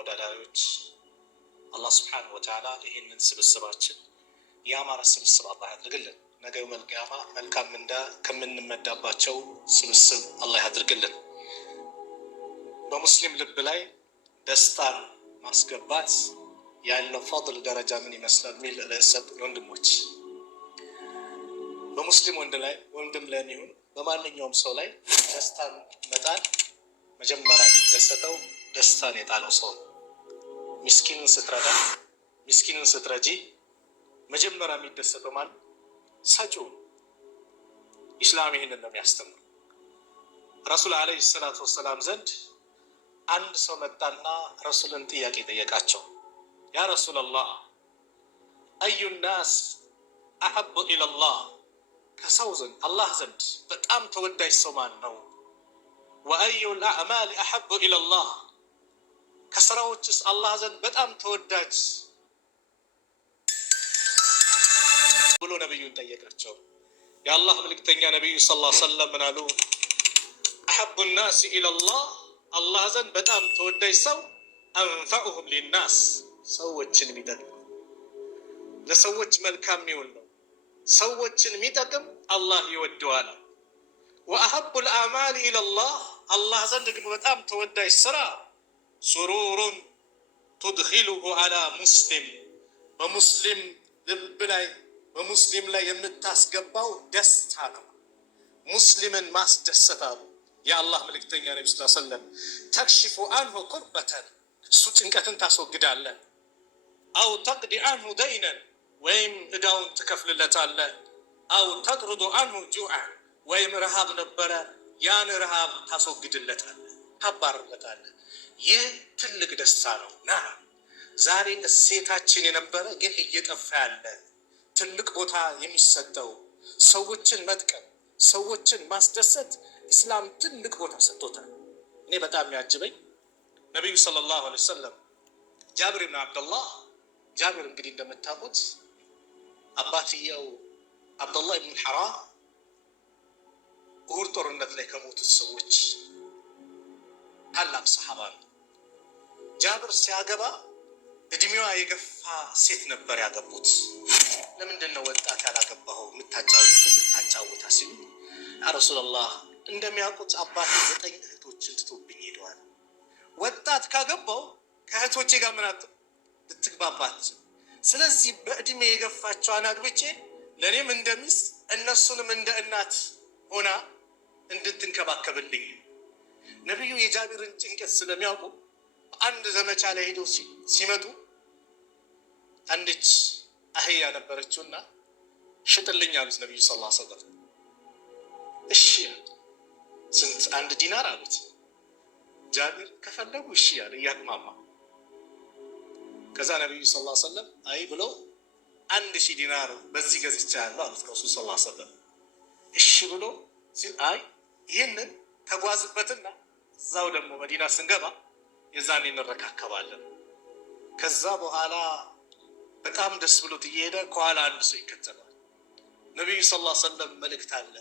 ተወዳዳሪዎች አላህ ስብሓነሁ ወተዓላ ይህንን ስብስባችን ያማረ ስብስብ አላህ ያድርግልን። ነገ የውመል ቂያማ መልካም ምንዳ ከምንመዳባቸው ስብስብ አላህ ያድርግልን። በሙስሊም ልብ ላይ ደስታን ማስገባት ያለው ፈድል ደረጃ ምን ይመስላል የሚል ርዕስ ወንድሞች፣ በሙስሊም ወንድም ላይ ይሁን በማንኛውም ሰው ላይ ደስታን መጣል መጀመሪያ የሚደሰተው ደስታን የጣለው ሰው ነው። ምስኪንን ስትረዳ፣ ምስኪንን ስትረጂ መጀመሪያ የሚደሰተው ማለት ሰጪው። ኢስላም ይህንን ነው የሚያስተምሩ። ረሱል ዓለይሂ ሰላቱ ወሰላም ዘንድ አንድ ሰው መጣና ረሱልን ጥያቄ ጠየቃቸው። ያ ረሱላላህ አዩ ናስ አሐቡ ኢለላህ፣ ከሰው ዘንድ አላህ ዘንድ በጣም ተወዳጅ ሰው ማን ነው? ወአዩ ልአዕማል አሐቡ ኢለላህ፣ ከስራዎችስ አላህ ዘንድ በጣም ተወዳጅ ብሎ ነቢዩን ጠየቃቸው። የአላህ መልእክተኛ ነቢዩ ሰለላሁ ዐለይሂ ወሰለም ምን አሉ? አሐቡ ናስ ኢለላህ፣ አላህ ዘንድ በጣም ተወዳጅ ሰው አንፈዑሁም ሊናስ፣ ሰዎችን የሚጠቅም ለሰዎች መልካም የሚውል ነው። ሰዎችን የሚጠቅም አላህ ይወደዋል። ወአሐቡ ልአዕማል ኢለላህ፣ አላህ ዘንድ ግን በጣም ተወዳጅ ስራ ሱሩሩን ቱድኺሉሁ ዐላ ሙስሊም፣ በሙስሊም ልብ ላይ በሙስሊም ላይ የምታስገባው ደስታ ነው። ሙስሊምን ማስደሰት አሉ የአላህ መልእክተኛ ነቢ ስ ሰለም። ተክሽፉ አንሁ ኩርበተን፣ እሱ ጭንቀትን ታስወግዳለህ። አው ተቅዲ አንሁ ደይነን፣ ወይም እዳውን ትከፍልለታለህ። አው ተጥሩዱ አንሁ ጁዓን፣ ወይም ረሃብ ነበረ ያን ረሃብ ታስወግድለታለህ፣ ታባርለታለህ። ይህ ትልቅ ደስታ ነው። ና ዛሬ እሴታችን የነበረ ግን እየጠፋ ያለ ትልቅ ቦታ የሚሰጠው ሰዎችን መጥቀም፣ ሰዎችን ማስደሰት ኢስላም ትልቅ ቦታ ሰጥቶታል። እኔ በጣም የሚያጅበኝ ነቢዩ ሰለላሁ ዐለይሂ ወሰለም ጃብር ብን አብደላህ፣ ጃብር እንግዲህ እንደምታውቁት አባትየው አብደላህ ብን ሐራም ኡሁድ ጦርነት ላይ ከሞቱት ሰዎች ታላቅ ሰሓባ ነው። ጃብር ሲያገባ እድሜዋ የገፋ ሴት ነበር ያገቡት። ለምንድን ነው ወጣት ያላገባኸው የምታጫውታ ሲሉ፣ ያ ረሱላላህ እንደሚያውቁት አባቴ 9 እህቶችን ትቶብኝ ሄደዋል። ወጣት ካገባው ከእህቶቼ ጋር ምናት ልትግባባት፣ ስለዚህ በእድሜ የገፋቸዋን አግብቼ ለእኔም እንደሚስት እነሱንም እንደ እናት ሆና እንድትንከባከብልኝ። ነቢዩ የጃቢርን ጭንቀት ስለሚያውቁ አንድ ዘመቻ ላይ ሄደው ሲመጡ አንዲት አህያ ነበረችውና ሽጥልኝ አሉት ነቢዩ ሰለላሁ ዐለይሂ ወሰለም። እሺ ስንት? 1 ዲናር አሉት። ጃቢር ከፈለጉ እሺ ያለ እያቅማማ። ከዛ ነቢዩ ሰለላሁ ዐለይሂ ወሰለም አይ ብለው 1000 ዲናር በዚህ ገዝቻለሁ አሉት ረሱል ሰለላሁ ዐለይሂ ወሰለም። እሺ ብሎ ሲል አይ ይህንን ተጓዝበትና እዛው ደግሞ መዲና ስንገባ የዛኔ እንረካከባለን። ከዛ በኋላ በጣም ደስ ብሎት እየሄደ ከኋላ አንድ ሰው ይከተላል። ነቢዩ ሰለላሁ ዐለይሂ ወሰለም መልእክት አለ፣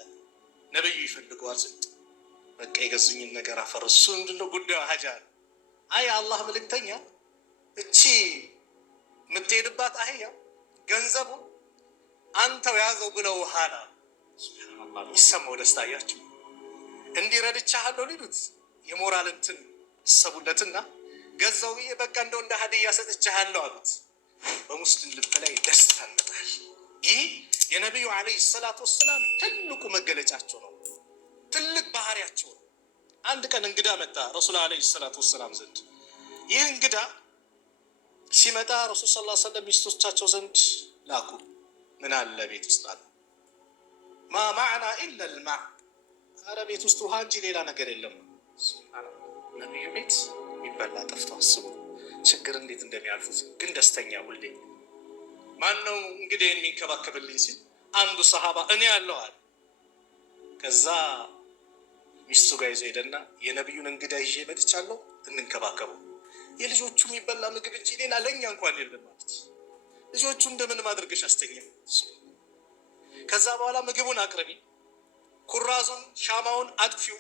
ነቢዩ ይፈልገዋል። ስንት በቃ የገዙኝን ነገር አፈረሱ። ምንድነው ጉዳዩ? ሀጃ ነው። አይ አላህ መልእክተኛ እቺ የምትሄድባት አህያ ገንዘቡ አንተው ያዘው ብለው ኋላ ሱብሃንአላህ የሚሰማው ደስታ አያችሁ። እንዲረድቻለሁ ሊሉት የሞራል እንትን ሰቡለትና ገዛው ብዬ በቃ እንደው እንደ ሀዲያ ሰጥቻለሁ አሉት። በሙስሊም ልብ ላይ ደስታ ይመጣል። ይህ የነቢዩ ዓለይሂ ሰላቱ ወሰላም ትልቁ መገለጫቸው ነው፣ ትልቅ ባህሪያቸው ነው። አንድ ቀን እንግዳ መጣ ረሱል ዓለይሂ ሰላቱ ወሰላም ዘንድ። ይህ እንግዳ ሲመጣ ረሱል ሰለላሁ ዐለይሂ ወሰለም ሚስቶቻቸው ዘንድ ላኩ። ምን አለ ቤት ውስጥ አለ። ማ ማዕና ኢላ ልማዕ፣ ኧረ ቤት ውስጥ ውሃ እንጂ ሌላ ነገር የለም። ነቢዩ ቤት የሚበላ ጠፍቶ አስቡ ችግር እንዴት እንደሚያልፉት ግን ደስተኛ ሁሌ። ማን ነው እንግዲህ የሚንከባከብልኝ ሲል አንዱ ሰሃባ እኔ ያለዋል። ከዛ ሚስቱ ጋር ይዞ ሄደና የነቢዩን እንግዳ ይዤ መጥቻለሁ እንንከባከበው፣ የልጆቹ የሚበላ ምግብ እንጂ ሌላ ለእኛ እንኳን የለም ማለት። ልጆቹ እንደምን ማድረግሽ አስተኛ። ከዛ በኋላ ምግቡን አቅርቢ፣ ኩራዙን ሻማውን አጥፊው፣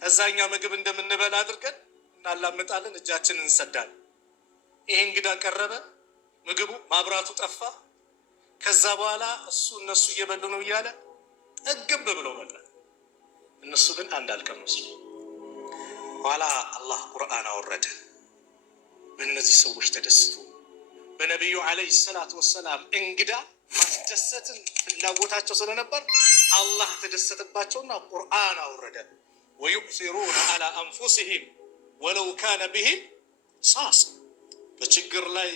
ከዛኛ ምግብ እንደምንበላ አድርገን እናላምጣለን፣ እጃችንን እንሰዳለን። ይሄ እንግዳ ቀረበ፣ ምግቡ ማብራቱ ጠፋ። ከዛ በኋላ እነሱ እየበሉ ነው እያለ ጠግብ ብለው በላ። እነሱ ግን አንድ አልቀመሱ። ኋላ አላህ ቁርአን አወረደ። በእነዚህ ሰዎች ተደስቶ በነቢዩ ዓለይሂ ሰላቱ ወሰላም እንግዳ ማስደሰትን ፍላጎታቸው ስለነበር አላህ ተደሰተባቸውና ቁርአን አወረደ። ወዩእሲሩነ ዐላ አንፉሲሂም ወለው ካነ ቢሂም ኸሳሳ። በችግር ላይ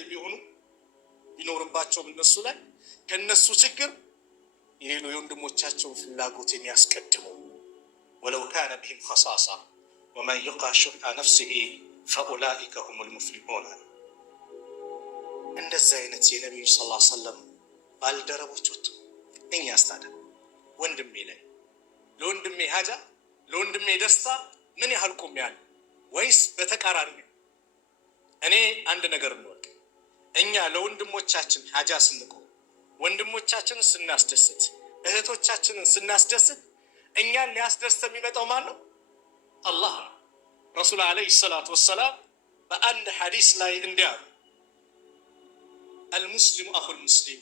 ቢኖርባቸውም እነሱ ላይ ከነሱ ችግር የወንድሞቻቸውን ፍላጎት የሚያስቀድሙ ወለው ካነ ቢሂም ኸሳሳ ወመን ዩቃ ሹሐ ነፍሲሂ ፈኡላኢከ ሁሙል ሙፍሊሑን። እንደዚህ አይነት የነቢዩ ሰለላሁ ዐለይሂ ወሰለም ባልደረቦች ወጡ። እኛስ ታዲያ ወንድሜ ላይ ለወንድሜ ሀጃ ለወንድሜ ደስታ ምን ያህል ቆሜያለሁ? ወይስ በተቃራኒ? እኔ አንድ ነገር እንወቅ። እኛ ለወንድሞቻችን ሀጃ ስንቆም፣ ወንድሞቻችንን ስናስደስት፣ እህቶቻችንን ስናስደስት እኛን ሊያስደስት የሚመጣው ማን ነው? አላህ ነው። ረሱል ዓለይሂ ሰላቱ ወሰላም በአንድ ሐዲስ ላይ እንዲህ አሉ፣ አልሙስሊሙ አኹል ሙስሊም፣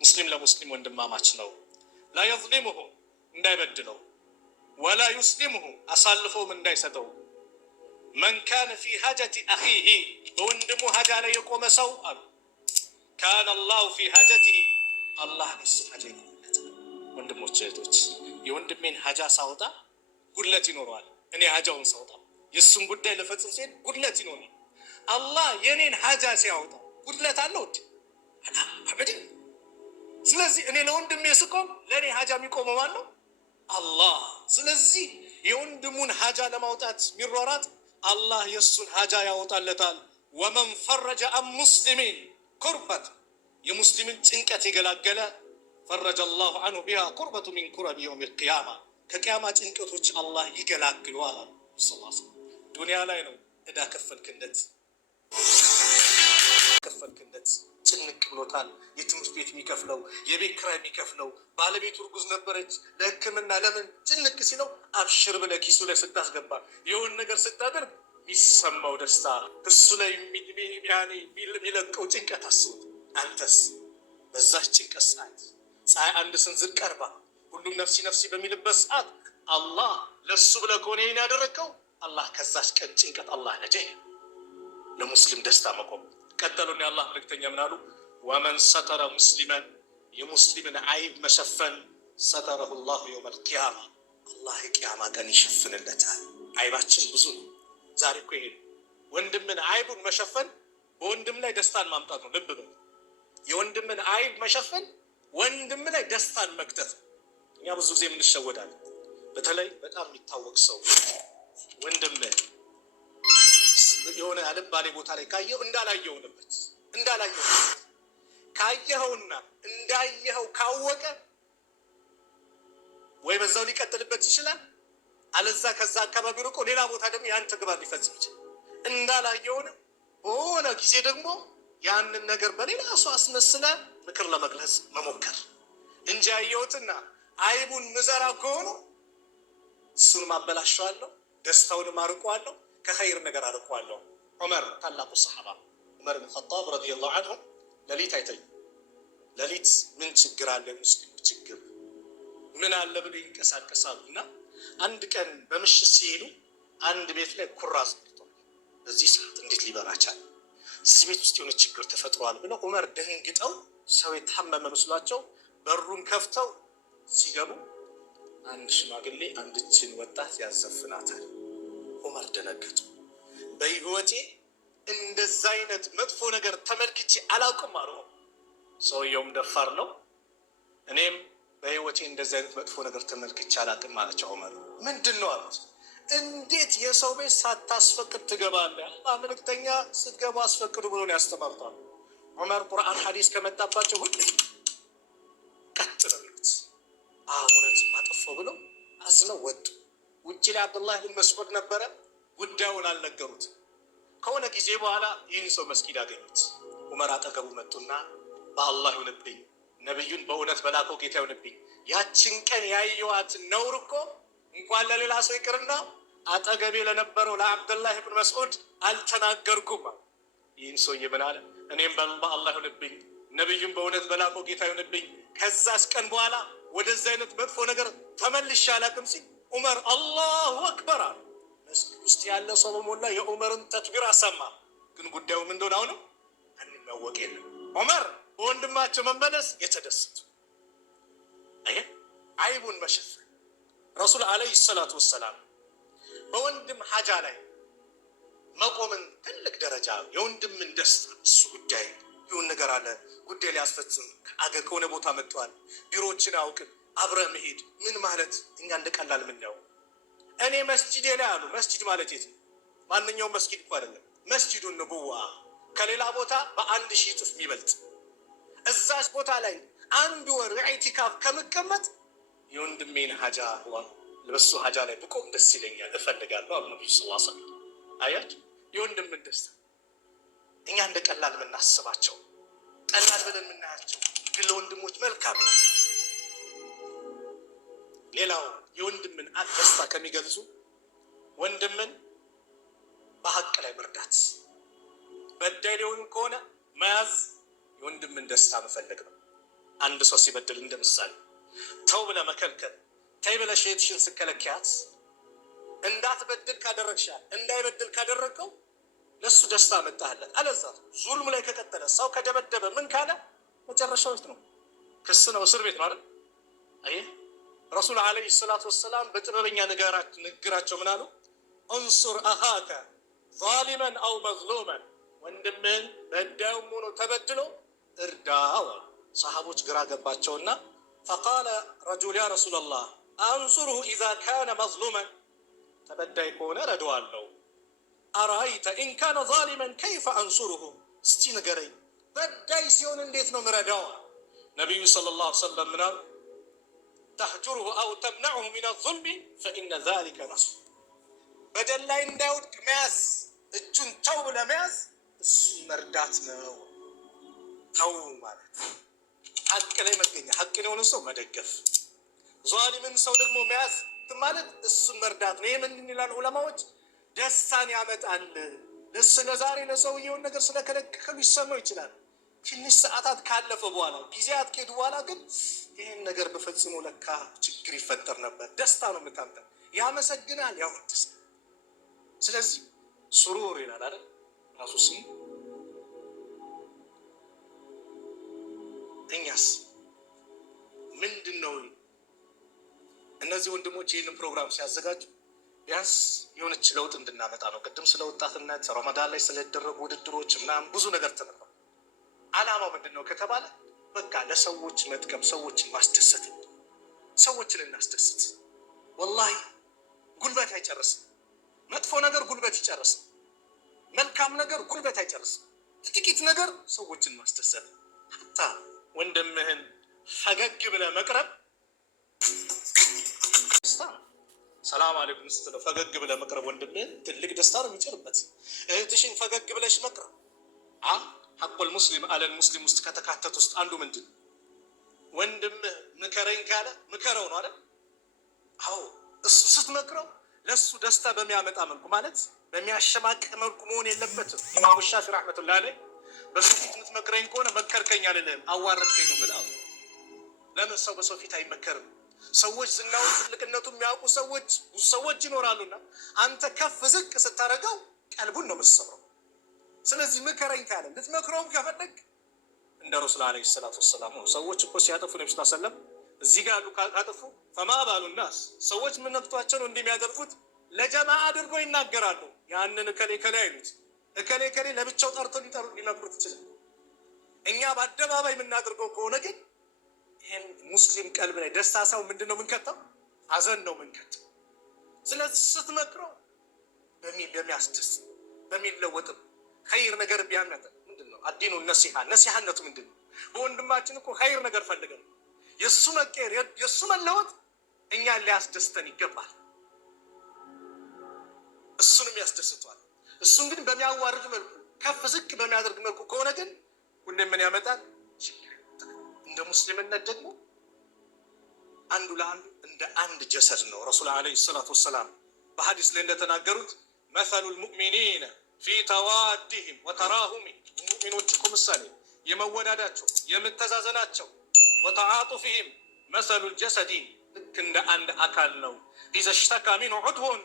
ሙስሊም ለሙስሊም ወንድማማች ነው። ላ የዝሊሙሁ እንዳይበድለው፣ ወላ ዩስሊሙሁ አሳልፎም እንዳይሰጠው። መን ካነ ፊ ሀጀቲ አኺሂ በወንድሙ ሀጃ ላይ የቆመ ሰው አሉ ካነ አላሁ ፊ ሀጀቲሂ አላህ በሱ ሀጃ ይቆምለት። ወንድሞች እህቶች፣ የወንድሜን ሀጃ ሳወጣ ጉድለት ይኖረዋል። እኔ ሀጃውን ሳወጣ የእሱን ጉዳይ ለፈጽም ሲሄድ ጉድለት ይኖራል። አላህ የኔን ሀጃ ሲያወጣ ጉድለት አለው እንዴ? አበድን። ስለዚህ እኔ ለወንድሜ ስቆም ለእኔ ሀጃ የሚቆመው ማን ነው? አላህ። ስለዚህ የወንድሙን ሀጃ ለማውጣት የሚሯራጥ አላህ የእሱን ሀጃ ያወጣለታል። ወመን ፈረጀ አን ሙስሊሚን ኩርበት፣ የሙስሊምን ጭንቀት የገላገለ ፈረጀ አላሁ አንሁ ቢሃ ኩርበቱ ሚን ኩረቢ የውም ልቅያማ፣ ከቅያማ ጭንቀቶች አላህ ይገላግለዋል። ዱንያ ላይ ነው እዳ ከፈልክለት ጭንቅ ብሎታል። የትምህርት ቤት የሚከፍለው፣ የቤት ኪራይ የሚከፍለው፣ ባለቤቱ እርጉዝ ነበረች ለሕክምና ለምን ጭንቅ ሲለው አብሽር ብለህ ኪሱ ላይ ስታስገባ የሆነ ነገር ስታደርግ የሚሰማው ደስታ፣ እሱ ላይ የሚለቀው ጭንቀት አስቡት። አንተስ በዛች ጭንቀት ሰዓት ፀሐይ አንድ ስንዝር ቀርባ ሁሉም ነፍሲ ነፍሲ በሚልበት ሰዓት አላህ ለሱ ብለህ ከሆነ ይህን ያደረግከው አላህ ከዛች ቀን ጭንቀት አላህ ነጀህ። ለሙስሊም ደስታ መቆም ቀጠሉን። የአላህ መልእክተኛ ምን አሉ? ወመን ሰተረ ሙስሊመን፣ የሙስሊምን አይብ መሸፈን፣ ሰተረሁ ላሁ የውም ልቅያማ፣ አላህ የቅያማ ቀን ይሸፍንለታል። አይባችን ብዙ ነው። ዛሬ እኮ ይሄ ወንድምን አይቡን መሸፈን በወንድም ላይ ደስታን ማምጣት ነው። ልብ በሉ፣ የወንድምን አይብ መሸፈን ወንድም ላይ ደስታን መክተት። እኛ ብዙ ጊዜ የምንሸወዳለን። በተለይ በጣም የሚታወቅ ሰው ወንድምህ የሆነ አልባሌ ቦታ ላይ ካየው እንዳላየውንበት ካየኸውና እንዳየኸው ካወቀ ወይ በዛው ሊቀጥልበት ይችላል፣ አለዛ ከዛ አካባቢ ርቆ ሌላ ቦታ ደግሞ ያን ተግባር ሊፈጽም ይችላል። እንዳላየውንም በሆነ ጊዜ ደግሞ ያንን ነገር በሌላ ሰው አስመስለ ምክር ለመግለጽ መሞከር እንጂ ያየሁትና አይቡን ምዘራ ከሆነ እሱን ማበላሸዋለሁ፣ ደስታውንም አርቀዋለሁ፣ ከኸይር ነገር አርቀዋለሁ። ዑመር ታላቁ ሰሐባ ዑመር ብን ኸጣብ ረዲየላሁ ዐንሁ ሌሊት አይተኙ። ሌሊት ምን ችግር አለ? ሙስሊም ችግር ምን አለ ብሎ ይንቀሳቀሳሉ። እና አንድ ቀን በምሽት ሲሄዱ አንድ ቤት ላይ ኩራዝ መጥቷል። በዚህ ሰዓት እንዴት ሊበራ ቻለ? እዚህ ቤት ውስጥ የሆነ ችግር ተፈጥሯል ብለው ዑመር ደንግጠው ሰው የታመመ መስሏቸው በሩን ከፍተው ሲገቡ አንድ ሽማግሌ አንድችን ወጣት ያዘፍናታል። ዑመር ደነገጡ። በህይወቴ እንደዛ አይነት መጥፎ ነገር ተመልክቼ አላውቅም አሉ። ሰውየውም ደፋር ነው። እኔም በህይወቴ እንደዛ አይነት መጥፎ ነገር ተመልክቼ አላውቅም አለች ዑመር። ምንድን ነው አሉት። እንዴት የሰው ቤት ሳታስፈቅድ ትገባለህ? አላህ መልእክተኛ ስትገቡ አስፈቅዱ ብሎ ነው ያስተማሩታል። ዑመር ቁርአን ሐዲስ ከመጣባቸው ሁሉ ቀጥ ነው ይሉት። እውነትም አጠፋው ብለው አዝነው ወጡ። ውጭ ላይ አብዱላህ ብን መስዑድ ነበረ። ጉዳዩን አልነገሩት። ከሆነ ጊዜ በኋላ ይህን ሰው መስጊድ አገኙት። ዑመር አጠገቡ መጡና በአላህ ይሁንብኝ፣ ነቢዩን በእውነት በላከው ጌታ ይሁንብኝ፣ ያችን ቀን ያየዋትን ነውር እኮ እንኳን ለሌላ ሰው ይቅርና አጠገቤ ለነበረው ለአብዱላህ ብን መስዑድ አልተናገርኩም። ይህን ሰውዬ ምን አለ? እኔም በአላህ ይሁንብኝ ነቢዩም በእውነት በላከው ጌታ ይሁንብኝ ከዛስ ቀን በኋላ ወደዚህ አይነት መጥፎ ነገር ተመልሼ አላውቅም ሲል ዑመር አላሁ አክበር አለ። መስጊድ ውስጥ ያለ ሰው በሞላ የዑመርን ተክቢር አሰማ። ግን ጉዳዩ ምን እንደሆነ አሁንም የሚያወቅ የለም። ዑመር በወንድማቸው መመለስ የተደሰቱ አይቡን መሸፈን ረሱል ዓለይሂ ሰላቱ ወሰላም በወንድም ሐጃ ላይ መቆምን ትልቅ ደረጃ የወንድምን ደስታ እሱ ጉዳይ ይሁን ነገር አለ ጉዳይ ሊያስፈጽም ከአገር ከሆነ ቦታ መጥቷል ቢሮዎችን አውቅን አብረ መሄድ ምን ማለት እኛ እንደቀላል ምናየው። እኔ መስጂድ ላይ አሉ መስጂድ ማለት የት ነው? ማንኛውም መስጊድ እኮ አይደለም። መስጂዱን ንቡዋ ከሌላ ቦታ በአንድ ሺህ እጥፍ የሚበልጥ እዛች ቦታ ላይ አንድ ወር ኢዕቲካፍ ከምቀመጥ የወንድሜን ሐጃ ለበሱ ሐጃ ላይ ብቆም ደስ ይለኛል እፈልጋለሁ አሉ ነብዩ ሰለላሁ ዐለይሂ ወሰለም። አያችሁ የወንድምን ደስታ እኛ እንደቀላል የምናስባቸው ቀላል ብለን የምናያቸው ግን ለወንድሞች መልካም ነው። ሌላው የወንድምን ደስታ ከሚገልጹ ወንድምን በሐቅ ላይ መርዳት፣ በዳይ ሊሆን ከሆነ መያዝ የወንድምን ደስታ መፈለግ ነው። አንድ ሰው ሲበድል እንደምሳሌ ተው ብለህ መከልከል፣ ተይ ብለህ ሸይጥሽን ስከለኪያት እንዳትበድል ካደረግሻል እንዳይበድል ካደረገው ለሱ ደስታ መጣህለት። አለዛ ዙልም ላይ ከቀጠለ ሰው ከደበደበ ምን ካለ መጨረሻው ነው ክስ ነው፣ እስር ቤት ነው አይደል? አይ ረሱል ዓለይሂ ሰላቱ ወሰላም በጥበበኛ ንግግራቸው ምን አሉ? እንሱር አኻከ ዛሊመን አው መዝሉመን፣ ወንድምን በዳዩም ሆኖ ተበድሎ እርዳው። ሰሃቦች ግራ ገባቸውና ፈቃለ ረጁል ያ ረሱላላህ አንሱሩሁ ኢዛ ካነ መዝሉመን፣ ተበዳይ ከሆነ ረዳዋለሁ። አራአይተ ኢን ካነ ዛሊመን ከይፈ አንሱሩሁ፣ እስቲ ንገረኝ በዳይ ሲሆን እንዴት ነው ምረዳው? ነቢዩ ሰለላሁ ዐለይሂ ወሰለም ምን አሉ? ተህጁሩሁ አው ተምነዑሁ ሚነ ዙልሚ ፈኢነ ዛሊከ ነስር፣ በደል ላይ እንዳይወድቅ መያዝ፣ እጁን ተው ብለህ መያዝ እሱን መርዳት ነው። ተው ማለት ሐቅ ላይ መገኘ ሐቅን የሆነ ሰው መደገፍ፣ ዟሊምን ሰው ደግሞ መያዝ ማለት እሱን መርዳት ነው። ይህ ምን ይላል ዑለማዎች? ደስታን ያመጣል። ስለዛሬ ለሰውየውን ነገር ስለከለከሉ ይሰማው ይችላል። ትንሽ ሰዓታት ካለፈ በኋላ ጊዜያት ከሄዱ በኋላ ግን ይህን ነገር በፈጽሞ ለካ ችግር ይፈጠር ነበር። ደስታ ነው የምታምጣው። ያመሰግናል፣ ያወድሳል። ስለዚህ ሱሩር ይላል አይደል ራሱ ስም። እኛስ ምንድን ነው? እነዚህ ወንድሞች ይህንን ፕሮግራም ሲያዘጋጁ ቢያንስ የሆነች ለውጥ እንድናመጣ ነው። ቅድም ስለ ወጣትነት ረመዳን ላይ ስለደረጉ ውድድሮች ምናምን ብዙ ነገር ተነግሯል። አላማው ምንድን ነው ከተባለ በቃ ለሰዎች መጥቀም፣ ሰዎችን ማስደሰት። ሰዎችን እናስደስት። ወላሂ ጉልበት አይጨርስም። መጥፎ ነገር ጉልበት ይጨርስም። መልካም ነገር ጉልበት አይጨርስም። ጥቂት ነገር ሰዎችን ማስደሰት። ሀታ ወንድምህን ፈገግ ብለህ መቅረብ ደስታ ነው። ሰላም አለይኩም ስትለው ፈገግ ብለህ መቅረብ ወንድምህን ትልቅ ደስታ ነው የሚጭርበት። እህትሽን ፈገግ ብለሽ መቅረብ ሐቁል ሙስሊም አለል ሙስሊም ውስጥ ከተካተት ውስጥ አንዱ ምንድን ነው? ወንድምህ ምከረኝ ካለ ምከረው ነው አይደል? አዎ እሱ ስትመክረው ለሱ ደስታ በሚያመጣ መልኩ ማለት በሚያሸማቅቅ መልኩ መሆን የለበትም። ኢማሙ ሻፊዒ ረሕመቱላሂ ዐለይሂ በሰው ፊት የምትመክረኝ ከሆነ መከርከኝ አልልህም፣ አዋረድከኝ ነው የምልህ። ለምን ሰው በሰው ፊት አይመከርም? ሰዎች ዝናውን ትልቅነቱ የሚያውቁ ሰዎች ብዙ ሰዎች ይኖራሉና አንተ ከፍ ዝቅ ስታደርገው ቀልቡን ነው የምትሰብረው። ስለዚህ ምከረኝ ካለ ልትመክረውም ከፈለግ እንደ ረሱል ዓለይሂ ሰላቱ ወሰላም ነው። ሰዎች እኮ ሲያጠፉ ነብዩ ሰለላሁ ዐለይሂ ወሰለም እዚህ ጋር ያሉ ካጠፉ ፈማ ባሉ ናስ፣ ሰዎች ምን ነክቷቸው ነው እንደሚያደርጉት ለጀማ አድርገው ይናገራሉ። ያንን እከሌ ከሌ አይሉት፣ እከሌ ከሌ ለብቻው ጠርቶ ሊመክሩት ይችላል። እኛ በአደባባይ የምናደርገው ከሆነ ግን ይህን ሙስሊም ቀልብ ላይ ደስታ ሰው ምንድን ነው የምንከተው? ሐዘን ነው የምንከተው። ስለዚህ ስትመክረው በሚያስደስት በሚለወጥም ኸይር ነገር ቢያመጣ ምንድን ነው አዲኑ ነሲሃ፣ ነሲሃነቱ ምንድን ነው? በወንድማችን እኮ ኸይር ነገር ፈልገን የእሱ መቀየር የእሱ መለወጥ እኛን ሊያስደስተን ይገባል። እሱንም ያስደስቷል። እሱን ግን በሚያዋርድ መልኩ ከፍ ዝቅ በሚያደርግ መልኩ ከሆነ ግን ሁሌም ምን ያመጣል? እንደ ሙስሊምነት ደግሞ አንዱ ለአንዱ እንደ አንድ ጀሰድ ነው። ረሱል ዓለይሂ ሰላቱ ወሰላም በሐዲስ ላይ እንደተናገሩት መሰሉል ሙእሚኒነ ፊ ተዋዲህም ወተራሁሚም ሙእሚኖች እኮ ምሳሌ የመወዳዳቸው የመተዛዘናቸው ወተዓጡፊህም መሰሉል ጀሰዲ ልክ እንደ አንድ አካል ነው። ኢዘ ሽተካ ሚንሁ ዑድውን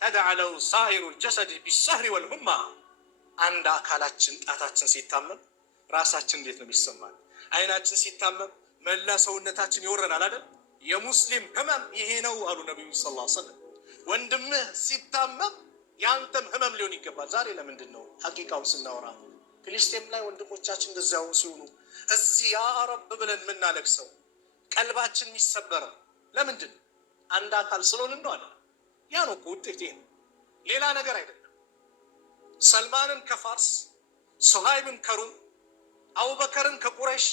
ተደዐ ለሁ ሳኢሩል ጀሰዲ ቢሰህሪ ወልሁማ። አንድ አካላችን ጣታችን ሲታመም ራሳችን እንዴት ነው የሚሰማን? አይናችን ሲታመም መላ ሰውነታችን ይወረናል አይደል? የሙስሊም ህመም ይሄ ነው አሉ ነቢዩ ሰለላሁ ዐለይሂ ወሰለም። ወንድምህ ሲታመም ያንተም ህመም ሊሆን ይገባል። ዛሬ ለምንድን ነው ሐቂቃውን ስናወራ ፍልስጤም ላይ ወንድሞቻችን እንደዚያው ሲሆኑ እዚህ ያ ረብ ብለን የምናለቅሰው ቀልባችን የሚሰበረው ለምንድን ነው? አንድ አካል ስለሆንን ነው አለ። ያ ነው እኮ ውጤት፣ ይሄ ነው ሌላ ነገር አይደለም። ሰልማንን ከፋርስ፣ ሱሃይብን ከሩም፣ አቡበከርን ከቁረይሽ፣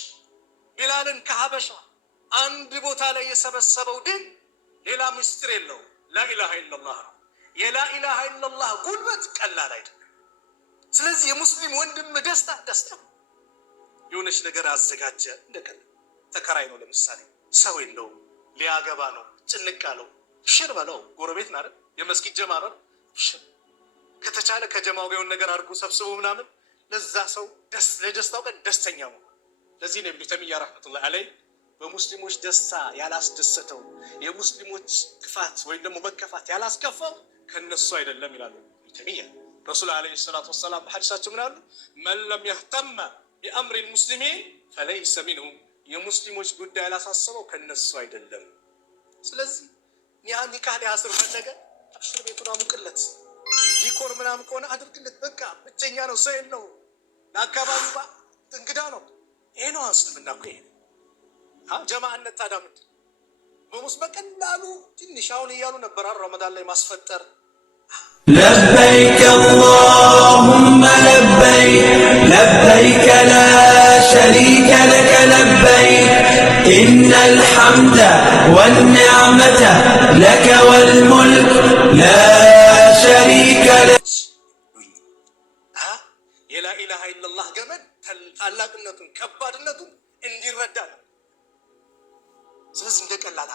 ቢላልን ከሀበሻ አንድ ቦታ ላይ የሰበሰበው ድን ሌላ ምስጢር የለው፣ ላኢላሃ ኢለላህ ነው። የላኢላሃ ኢለላህ ጉልበት ቀላል አይደለም። ስለዚህ የሙስሊም ወንድም ደስታ ደስታ የሆነች ነገር አዘጋጀ እንደቀል ተከራይ ነው። ለምሳሌ ሰው የለውም ሊያገባ ነው፣ ጭንቅ አለው፣ ሽር በለው። ጎረቤት ናረ የመስጊድ ጀማ ነው፣ ሽር ከተቻለ ከጀማው ጋር ነገር አድርጎ ሰብስቦ ምናምን ለዛ ሰው ለደስታው ቀን ደስተኛ ነው። ለዚህ ነው ኢብኑ ተይሚያ ረህመቱላሂ ዐለይሂ በሙስሊሞች ደስታ ያላስደሰተው የሙስሊሞች ክፋት ወይም ደግሞ መከፋት ያላስከፋው ከነሱ አይደለም ይላሉ ኢብኑ ተይሚያ። ረሱል ዐለይሂ ሰላቱ ወሰላም በሐዲሳቸው ምን አሉ? መን ለም የህተመ ቢአምሪ ልሙስሊሚን ፈለይሰ ሚንሁም። የሙስሊሞች ጉዳይ ያላሳሰበው ከነሱ አይደለም። ስለዚህ ኒካህ ሊያስር ፈለገ፣ አብሽር ቤቱን አሙቅለት፣ ዲኮር ምናምን ከሆነ አድርግለት። በቃ ብቸኛ ነው፣ ሰው የለው፣ ለአካባቢው እንግዳ ነው። ይሄ ነው እስልምና እኮ። ይሄ ጀማዓነት ታዲያ ምንድን በሙስ በቀላሉ ትንሽ አሁን እያሉ ነበር ረመዳን ላይ ማስፈጠር። لبيك اللهم لبيك لبيك لا شريك لك لبيك إن الحمد والنعمة لك والملك لا شريك لك. የላ ኢላሃ ኢለላህ ገመድ ታላቅነቱን ከባድነቱን እንዲረዳ ነው። ስለዚህ እንደቀላል